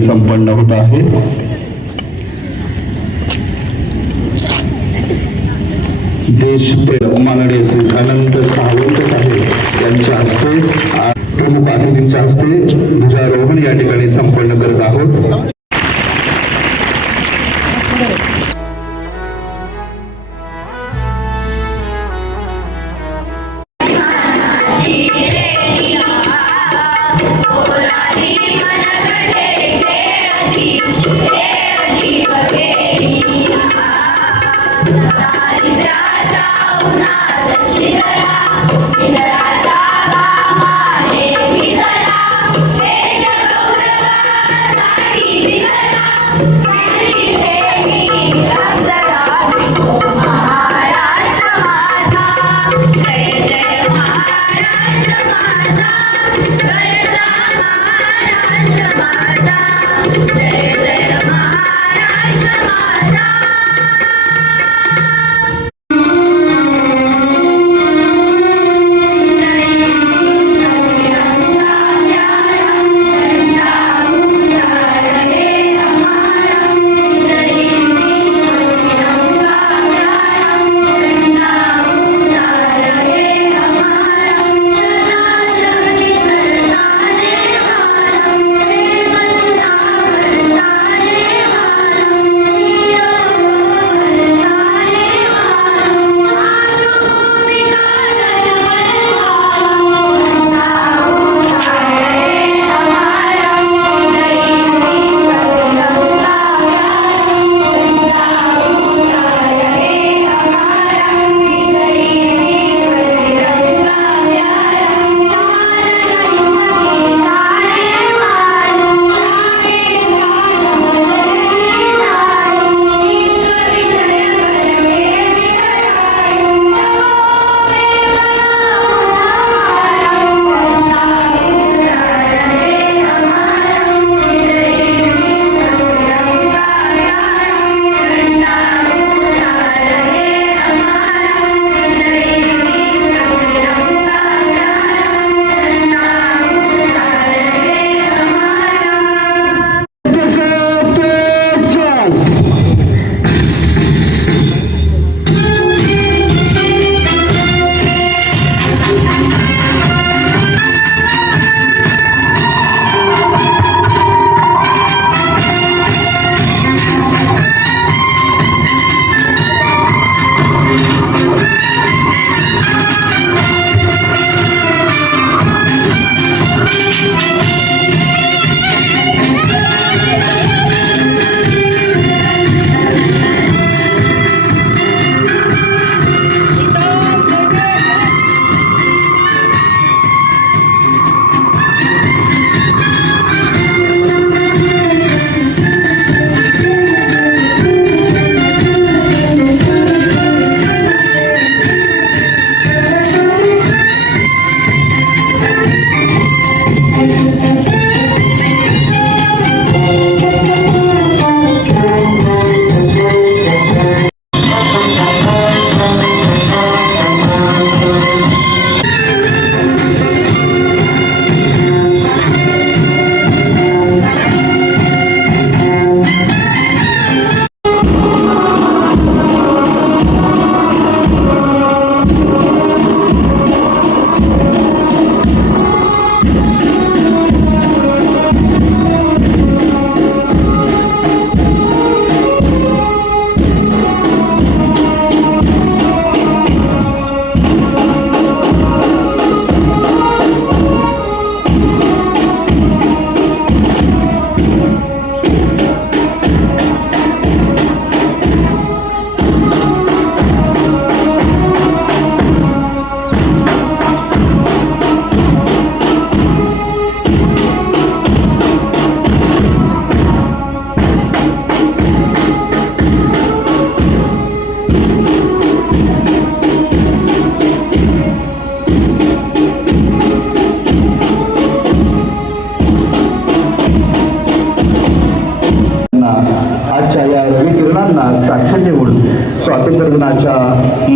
संपन्न होत आहे। देशप्रेम माननीय श्री अनंत सावंत साहेब यांच्या हस्ते प्रमुख अतिथींच्या हस्ते ध्वजारोहण या ठिकाणी संपन्न करत आहोत।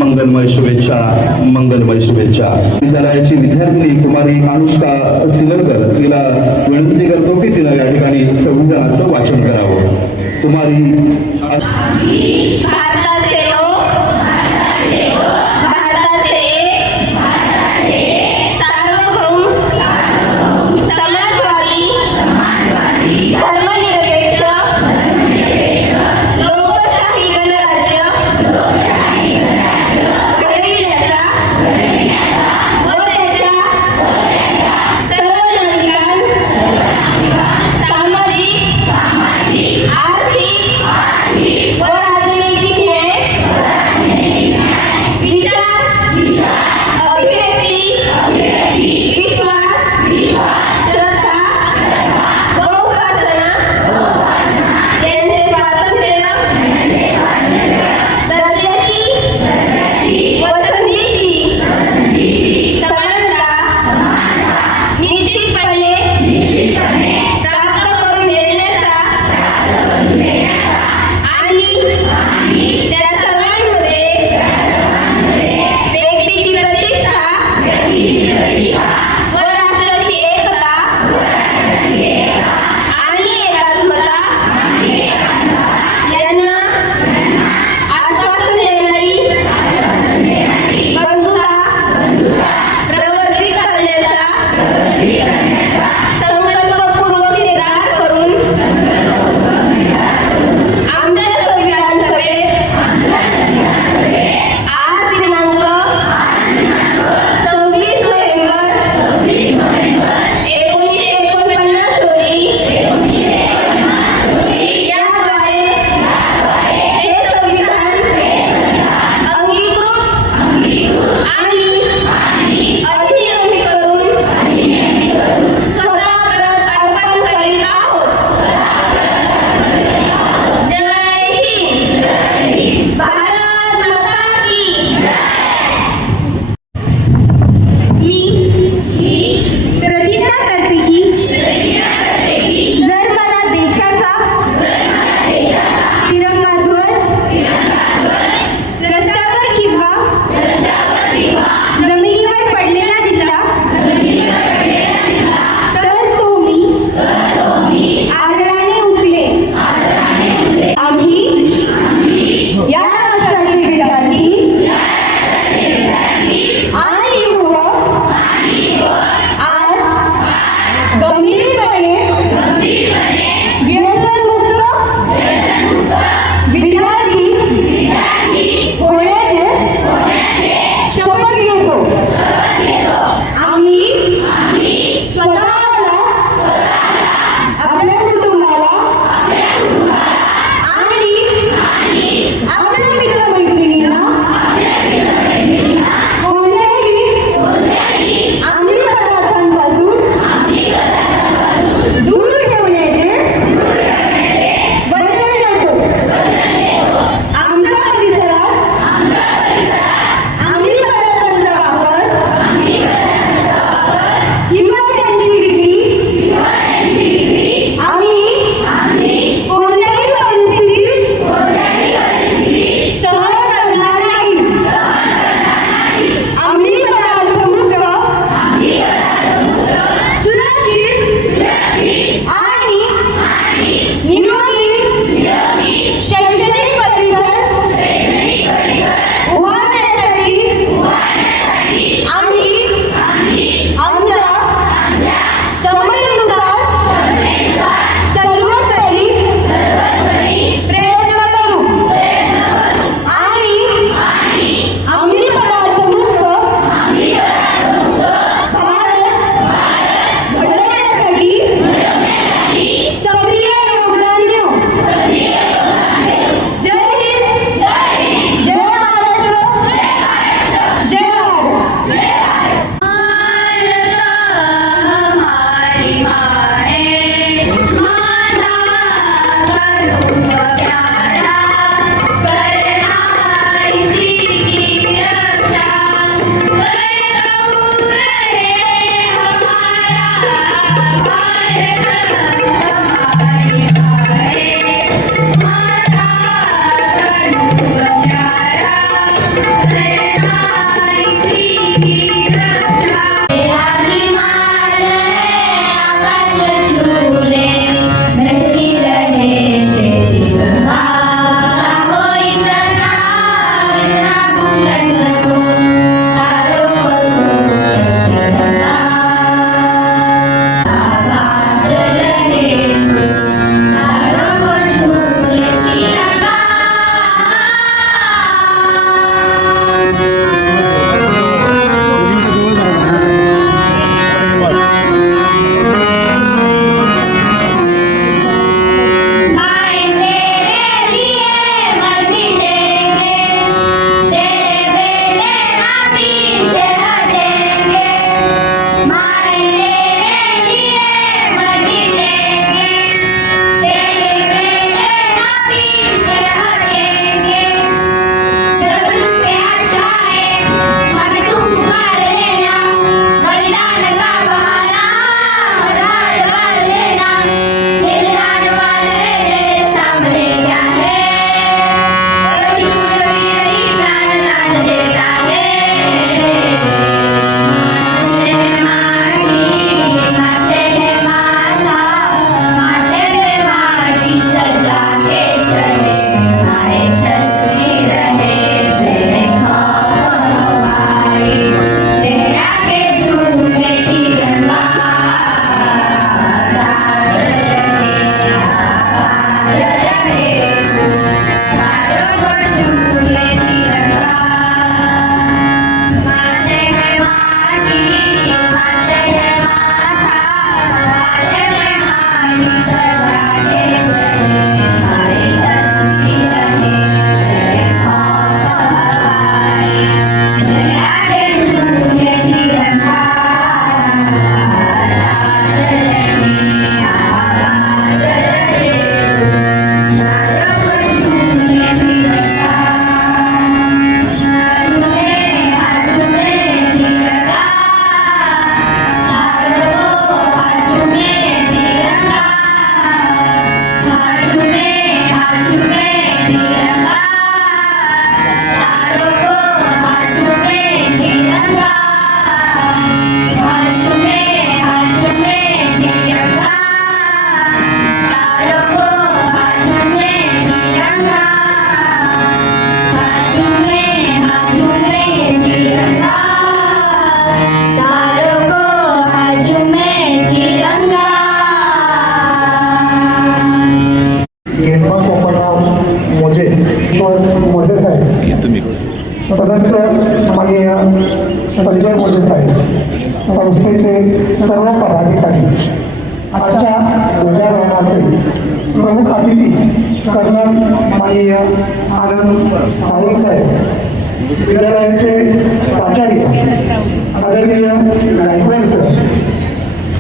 मंगलमय शुभेच्छा, मंगलमय शुभेच्छा. विद्यालयाची विद्यार्थिनी कुमारी अनुष्का सिलरकर तिला विनंती करतो की तिला या ठिकाणी संविधानाचं वाचन करावं. कुमारी भारताचे लोक भारताचे सार्वभौम समाजवादी धर्मनिरपेक्ष लोकशाही गणराज्य घडविण्याचा व त्याच्या सर्व नागरिकांस सामाजिक आर्थिक व राजनैतिक माननीय संजय मोजे साहेब, संस्थेचे सर्व पदाधिकारी, आजच्या ध्वजारोहणाचे प्रमुख अतिथी कर्नल माननीय आनंद सावंत साहेब, विद्यालयाचे प्राचार्य आदरणीय गायकवाड सर,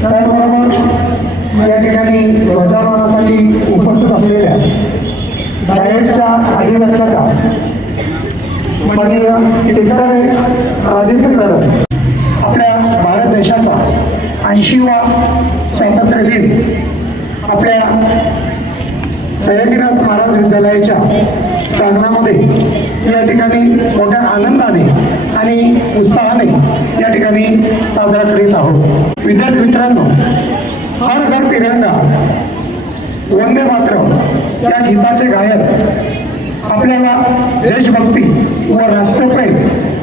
त्याचबरोबर या ठिकाणी ध्वजारोहणासाठी उपस्थित असलेल्या डायटच्या अधिवेशका माननीय टिकटाळे राजेंद्र कदम, आपल्या भारत देशाचा 80वा स्वातंत्र्य दिन आपल्या सयाजीनाथ महाराज विद्यालयाच्या प्रांगणामध्ये या ठिकाणी मोठ्या आनंदाने आणि उत्साहाने या ठिकाणी साजरा करीत आहोत. विद्यार्थी मित्रांनो, हर घर तिरंगा, वंदे मातरम या गीताचे गायक आपल्याला देशभक्ती व राष्ट्रप्रेम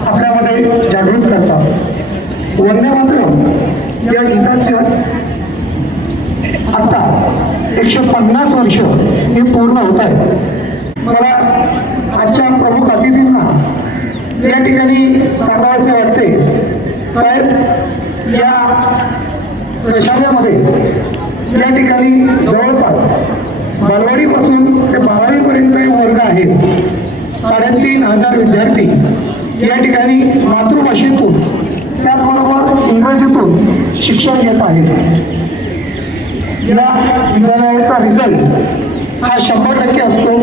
आपल्यामध्ये जागृत करतात. वंदे मातरम या गीताचे आता 150 वर्ष हे पूर्ण होत आहेत. मला आजच्या प्रमुख अतिथींना या ठिकाणी सांगायचे वाटते, साहेब या प्रशासनामध्ये या ठिकाणी जवळपास बालवाडीपासून ते 12वी पर्यंत वर्ग आहेत. 3,500 विद्यार्थी या ठिकाणी मातृभाषेतून त्याचबरोबर इंग्रजीतून शिक्षण घेत आहेत. या विद्यालयाचा रिझल्ट हा 100% असतो.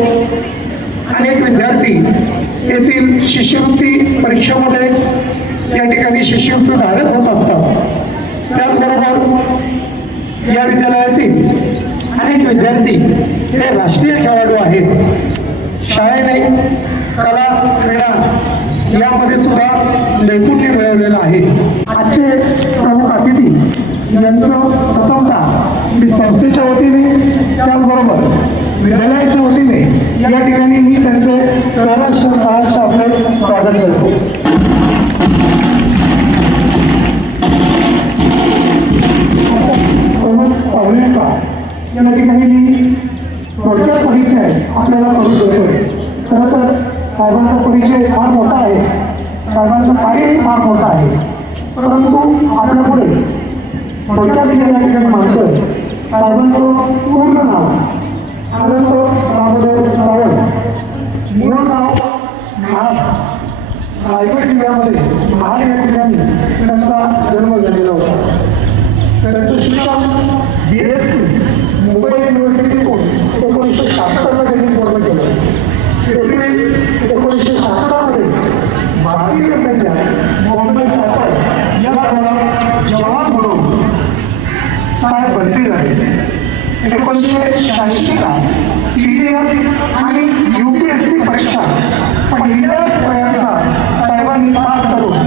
अनेक विद्यार्थी येथील शिष्यवृत्ती परीक्षेमध्ये या ठिकाणी शिष्यवृत्ती धारक होत असतात. त्याचबरोबर या विद्यालयातील अनेक विद्यार्थी हे राष्ट्रीय खेळाडू आहेत. शाळेने कला क्रीडा यामध्ये सुद्धा नैपुण्य मिळवलेलं आहे. आजचे प्रमुख अतिथी यांचं प्रथमतः मी संस्थेच्या वतीने त्याचबरोबर विद्यालयाच्या वतीने या ठिकाणी मी त्यांचे सहर्ष आपले स्वागत करतो. पाहुण्यांचा या ठिकाणी मी थोडक्यात परिचय आपल्याला करून देतोय. खरं तर साहेबांचा परिचय फार मोठा आहे, साहेबांचं कार्यही फार मोठं आहे, परंतु आपल्या पुढे थोडक्यात या ठिकाणी मानतोय. साहेबांचं पूर्ण नाव आनंद दामोदर सावंत, मूळ नाव महाड, रायगड जिल्ह्यामध्ये महाड या ठिकाणी त्यांचा जन्म झालेला होता. त्यांचं शिक्षण BSc मुंबई युनिव्हर्सिटीतून 1976 त्यांनी पूर्ण केलं. एप्रिल 1966 मध्ये भारतीय सैन्यात बॉम्बे सॅपर या दलात जवान म्हणून साहेब भरती झाले. 1986 ला CDF आणि UPSC परीक्षा पहिल्याच प्रयत्नात साहेबांनी पास करून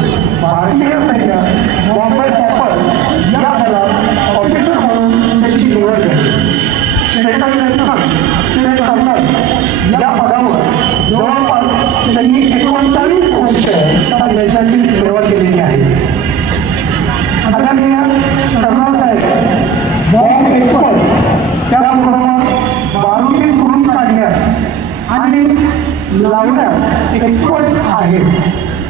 भारतीय सैन्यात बॉम्बे सॅपर या दलात ऑफिसर म्हणून त्याची निवड झाली. सेनेनंतर ते कर्नल या पदावर जवळपास त्यांनी 39 वर्ष त्या देशाची सेवा केलेली आहे. आदरणीय कर्नल साहेब बॉम्ब एक्सपर्ट, त्याचबरोबर बारूदी करून काढण्यात आणि लावण्यात एक्सपर्ट आहेत.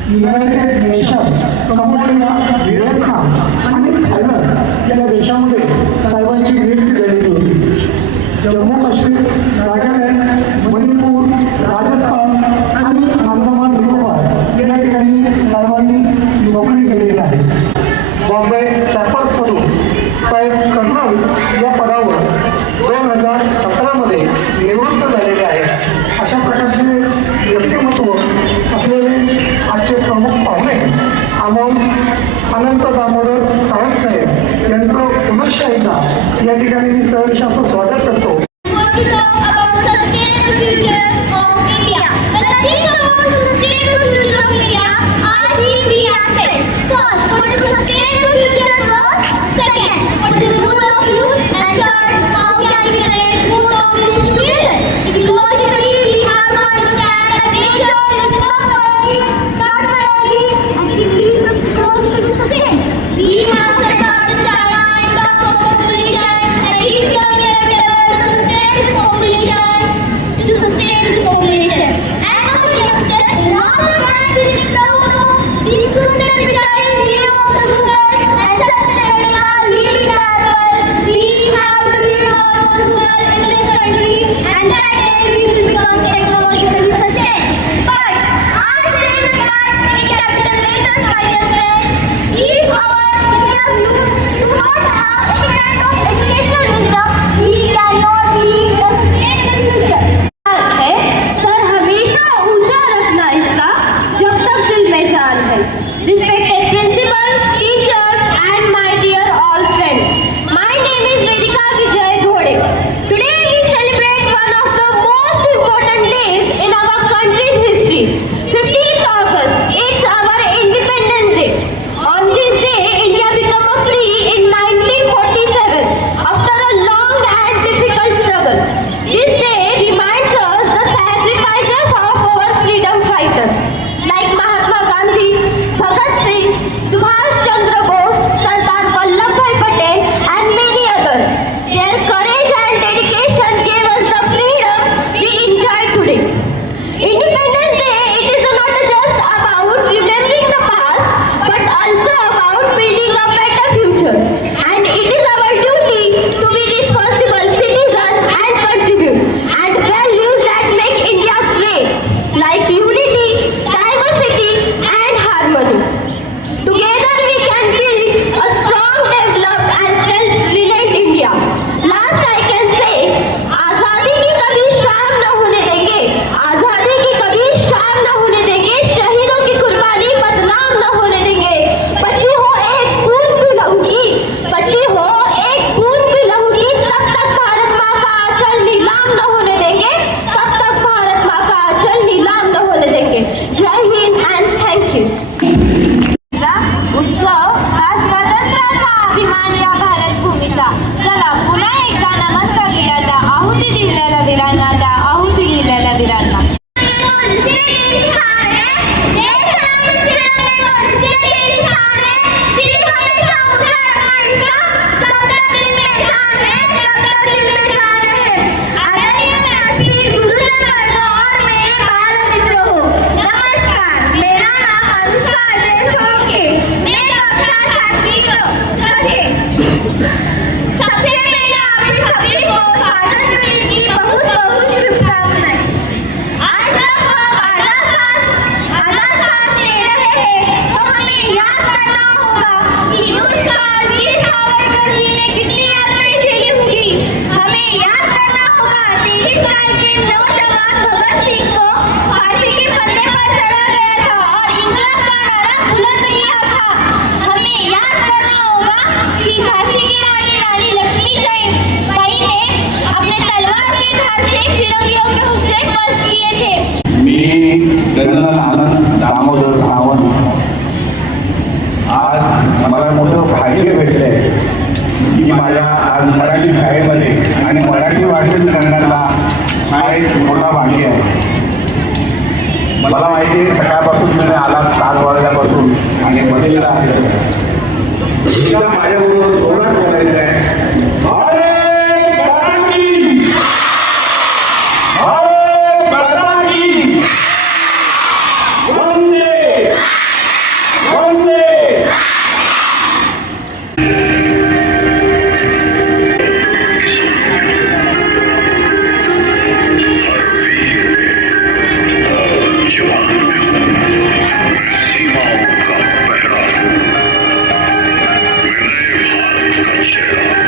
युनायटेड नेशन, कंबोडिया, व्हिएतनाम आणि थायलंड या देशामध्ये साहेबांची नियुक्ती झालेली होती. जम्मू काश्मीर, नागालँड, मणिपूर, राजस्थान आणि अंदमान निकोबार या ठिकाणी साहेबांनी नोकरी केलेली आहे. बॉम्बे सॅपर्समधून साहेब कर्नल या पदावर 2017 मध्ये निवृत्त झालेले आहेत. अशा प्रकारचे व्यक्तिमत्व असलेले आजचे प्रमुख पाहुणे अमोल अनंत दामोदर सावंत साहेब यांचं पुनश्च एकदा या ठिकाणी मी सहर्ष असं स्वागत करतो. We have set out the China and the population and the respected principal, teachers, and my dear all friends. My name is Vedika Vijay Dhode. Today we celebrate one of the most important days in our country's history. 15th August. It's our Independence Day. On this day, India became free in 1947 after a long and difficult struggle. This day reminds us the sacrifices of our freedom fighters like Mahatma Gandhi, Bhagat Singh, Subhash Chandra Bose, Sardar Vallabhbhai Patel, and many others. Their courage and dedication gave us the freedom we enjoy today. Independence Day, it is not just about remembering the past, but also about building a better future. And it is our duty to be responsible citizens and contribute and values that make India great, like unity, diversity, and harmony. Together we can build a strong, developed, and self-reliant India. Last I can say, आजादी की कभी शाम न होने देंगे, आजादी की कभी शाम न होने देंगे, शहीदों की कुर्बानी बदनाम न होने देंगे। बची हो एक बूंद भी लहू की, बची हो एक बूंद भी लहू की, तब तक भारत माँ का आंचल नीलाम न होने देंगे, तब तक भारत माँ का आंचल नीलाम न होने देंगे। जय हिंद एंड थैंक यू। उत्सव हा स्वातंत्र्याचा अभिमान या भारत भूमीचा. चला पुन्हा एकदा नमस्कार वीरांना, आहुती दिलेल्या वीरांना, त्या आहुती दिलेल्या वीरांना. सबसे पहले आप सभी को भारत दिवस की बहुत बहुत शुभकामनाएं। आज जब हम आजाद ले रहे हैं तो हमें याद करना होगा कि उस काल वीर सावरकर जी ने कितनी यातनाएं झेली होंगी। हमें याद करना होगा 23 साल के नौजवान भगत सिंह को फांसी के फंदे पर चढ़ा गया था और इंकलाब का नारा बुलंद किया था। हमें याद करना होगा कि झांसी की रानी लक्ष्मीबाई ने अपने तलवार की धार से फिरंगियों के हुस्से मस्त किए थे। मी गजानन आनंद दामोदर सावंत आज मला मोठं भाग्य भेटले की माझ्या आज मराठी शाळेमध्ये आणि मराठी भाषेत करण्याचा हा एक मोठा भाग्य आहे. मला माहिती आहे सकाळपासून मी आला 7 वाजल्यापासून आणि मध्ये राहिलं माझ्याबरोबर जोरात बोलायचं आहे. सीमाओं का पहरा, मेरे भारत का चेहरा।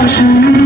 आकाश